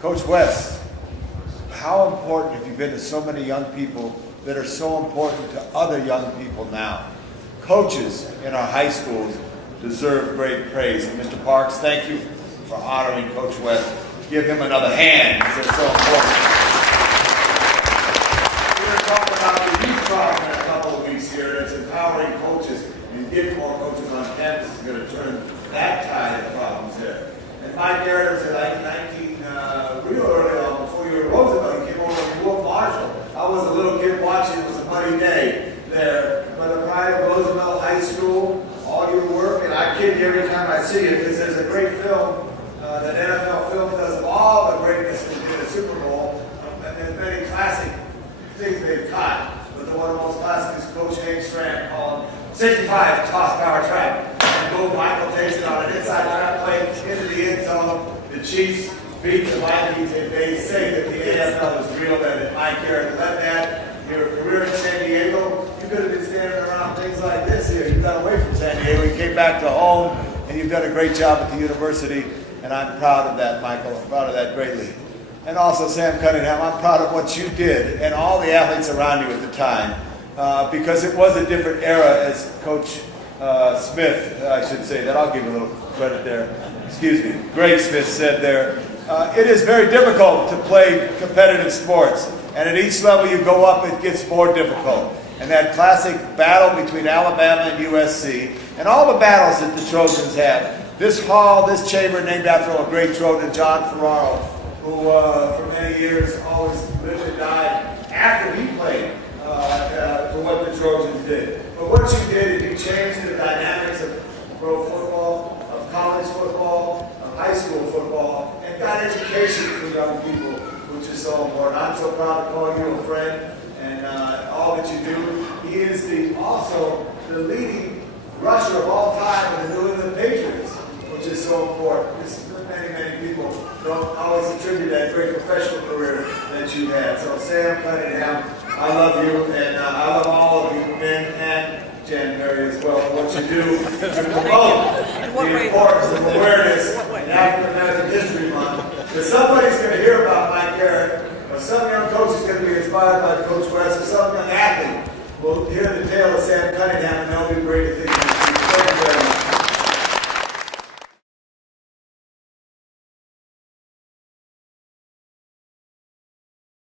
Coach West, how important have you been to so many young people that are so important to other young people now? Coaches in our high schools deserve great praise. And Mr. Parks, thank you for honoring Coach West. Give him another hand because they're so important. We're going to talk about the youth program in a couple of weeks here that's empowering coaches and getting more coaches on campus is going to turn that tide of problems there. And Mike Garrett was at like 19, real early on, before you were Roosevelt, he came over and Wolf Marshall. I was a little kid watching, it was a muddy day there. But the pride of Roosevelt High School, all your work, and I kid you every time I see it, because there's a great film that NFL Film does of all the greatness they did at Super Bowl, and there's many classic things they've caught. But the one of the most classic is Coach Hank Strand calling 65 toss power trap. And Bo Michael takes it on an inside trap play into the end zone. The Chiefs beat the Vikings, and they say that the AFL is real, that Mike Garrett led that. Your career in San Diego, you could have been standing around things like this here. You got away from San Diego, you came back to home, and you've done a great job at the university, and I'm proud of that, Michael. I'm proud of that greatly. And also, Sam Cunnigham, I'm proud of what you did and all the athletes around you at the time, because it was a different era, as Coach Smith, I should say that. I'll give you a little credit there. Excuse me. Greg Smith said there, it is very difficult to play competitive sports. And at each level you go up, it gets more difficult. And that classic battle between Alabama and USC, and all the battles that the Trojans have. This hall, this chamber, named after a great Trojan, John Ferraro, who for many years always lived and died after he played for what the Trojans did. But what you did is you changed the dynamics of pro football, of college football, of high school football, and got education for young people, which is so important. I'm so proud to call you a friend, and all that you do. He is also the leading rusher of all time in the New England Patriots, which is so important. Many people don't always attribute that great professional career that you had. So Sam Cunnigham, I love you, and I love all of you, men and Jan Mary as well, for what you do to promote the importance of awareness in African American History Month. Because somebody's going to hear about Mike Garrett, or some young coach is going to be inspired by Coach West, or some young athlete